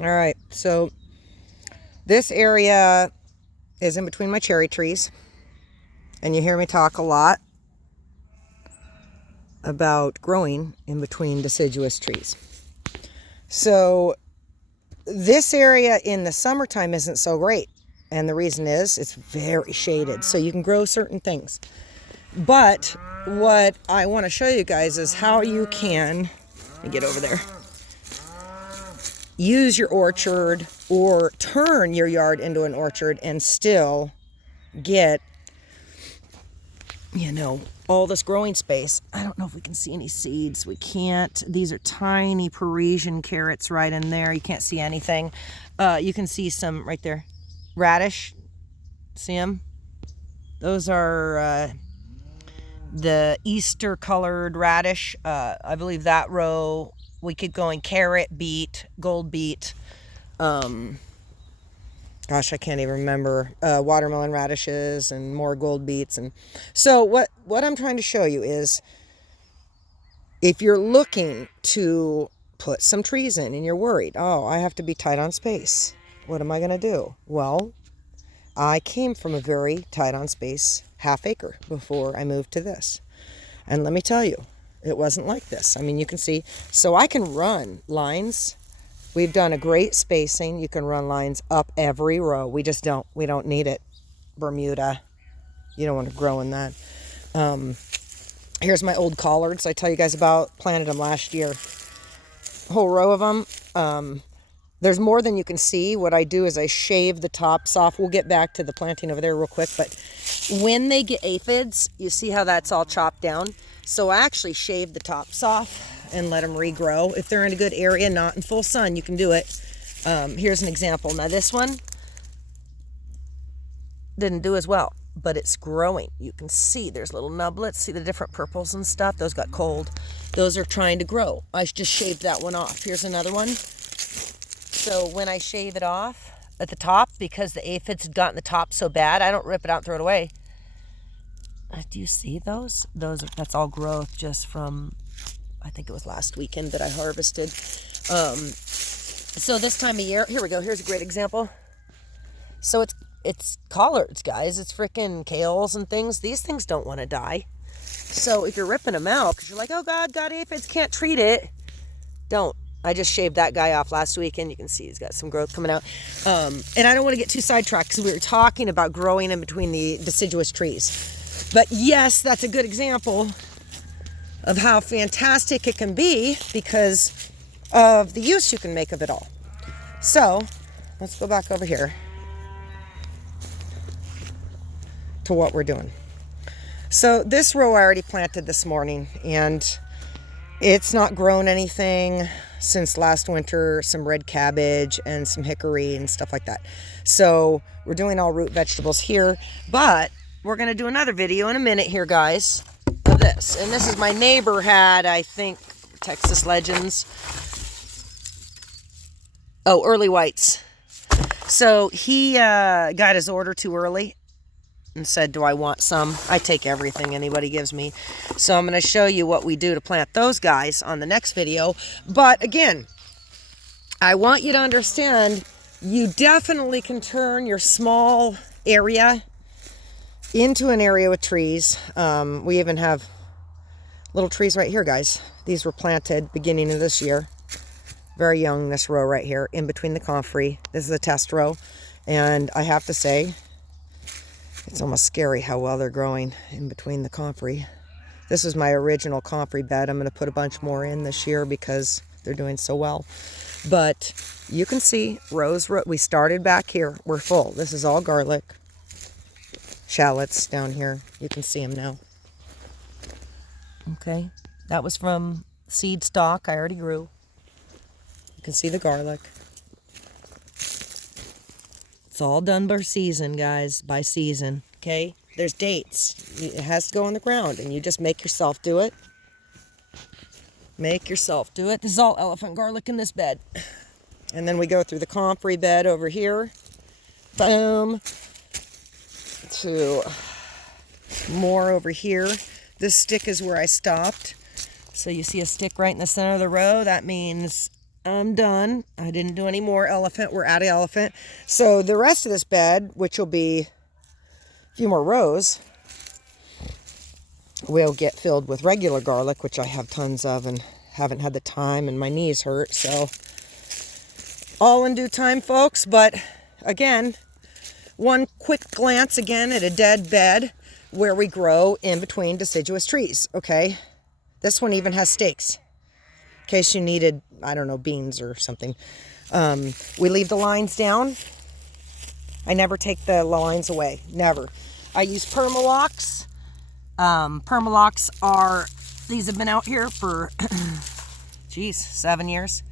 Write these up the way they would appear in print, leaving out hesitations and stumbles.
All right, so this area is in between my cherry trees, and you hear me talk a lot about growing in between deciduous trees. So this area in the summertime isn't so great, and the reason is it's very shaded, so you can grow certain things. But what I want to show you guys is how you can, let me get over there, use your orchard or turn your yard into an orchard and still get, all this growing space. I don't know if we can see any seeds. We can't. These are tiny Parisian carrots right in there. You can't see anything. You can see some right there. Radish. See them? Those are the Easter colored radish. I believe that row, we keep going, carrot, beet, gold beet. Gosh, I can't even remember. Watermelon radishes and more gold beets. And so what I'm trying to show you is, if you're looking to put some trees in and you're worried, oh, I have to be tight on space, what am I going to do? Well, I came from a very tight on space half acre before I moved to this. And let me tell you, it wasn't like this. I mean, you can see, so I can run lines. We've done a great spacing. You can run lines up every row. We don't need it. Bermuda, you don't want to grow in that. Here's my old collards I tell you guys about. Planted them last year. A whole row of them. There's more than you can see. What I do is I shave the tops off. We'll get back to the planting over there real quick. But when they get aphids, you see how that's all chopped down? So I actually shave the tops off and let them regrow. If they're in a good area, not in full sun, you can do it. Here's an example. Now this one didn't do as well, but it's growing. You can see there's little nublets. See the different purples and stuff? Those got cold. Those are trying to grow. I just shaved that one off. Here's another one. So when I shave it off at the top, because the aphids had gotten the top so bad, I don't rip it out and throw it away. Do you see those? That's all growth just from, I think it was last weekend that I harvested. So this time of year, here we go. Here's a great example. So it's collards, guys. It's freaking kales and things. These things don't want to die. So if you're ripping them out because you're like, oh God, got aphids, can't treat it, don't. I just shaved that guy off last weekend. You can see he's got some growth coming out. And I don't want to get too sidetracked because we were talking about growing in between the deciduous trees. But yes, that's a good example of how fantastic it can be because of the use you can make of it all. So let's go back over here to what we're doing. So this row I already planted this morning, and it's not grown anything since last winter. Some red cabbage and some hickory and stuff like that. So we're doing all root vegetables here, but we're going to do another video in a minute here, guys, of this. And this is my neighbor had, I think, Texas Legends. Oh, early whites. So he got his order too early and said, do I want some? I take everything anybody gives me. So I'm going to show you what we do to plant those guys on the next video. But again, I want you to understand, you definitely can turn your small area into an area with trees. We even have little trees right here, guys. These were planted beginning of this year. Very young, this row right here, in between the comfrey. This is a test row. And I have to say, it's almost scary how well they're growing in between the comfrey. This was my original comfrey bed. I'm going to put a bunch more in this year because they're doing so well. But you can see rows. We started back here. We're full. This is all garlic. Shallots down here. You can see them now. Okay. That was from seed stock I already grew. You can see the garlic. It's all done by season, guys, by season, okay? There's dates. It has to go on the ground, and you just make yourself do it. Make yourself do it. This is all elephant garlic in this bed. And then we go through the comfrey bed over here. Boom. To more over here. This stick is where I stopped. So you see a stick right in the center of the row. That means I'm done. I didn't do any more elephant. We're out of elephant. So the rest of this bed, which will be a few more rows, will get filled with regular garlic, which I have tons of and haven't had the time, and my knees hurt. So all in due time, folks. But again, one quick glance again at a dead bed where we grow in between deciduous trees. Okay, this one even has stakes in case you needed, I don't know, beans or something. We leave the lines down. I never take the lines away, never. I use Permalocks. Permalocks are, these have been out here for, geez, 7 years.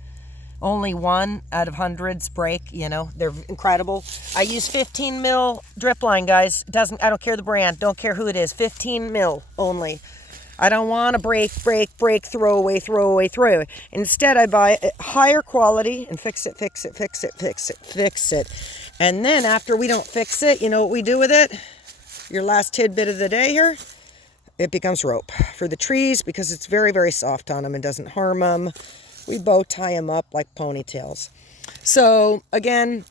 Only one out of hundreds break, you know, they're incredible. I use 15 mil drip line, guys. I don't care the brand, don't care who it is, 15 mil only. I don't want to break, throw away. Instead, I buy a higher quality and fix it. And then after we don't fix it, you know what we do with it? Your last tidbit of the day here, it becomes rope for the trees because it's very, very soft on them and doesn't harm them. We bow tie them up like ponytails. So again,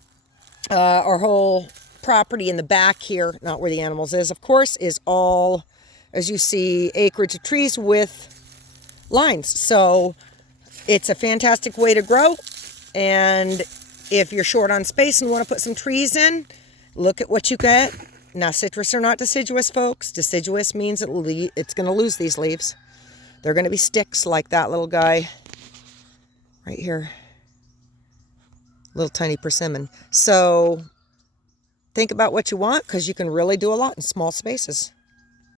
our whole property in the back here, not where the animals is, of course, is all, as you see, acreage of trees with lines. So it's a fantastic way to grow. And if you're short on space and want to put some trees in, look at what you get. Now, citrus are not deciduous, folks. Deciduous means it's going to lose these leaves. They're going to be sticks like that little guy right here. Little tiny persimmon. So think about what you want, because you can really do a lot in small spaces.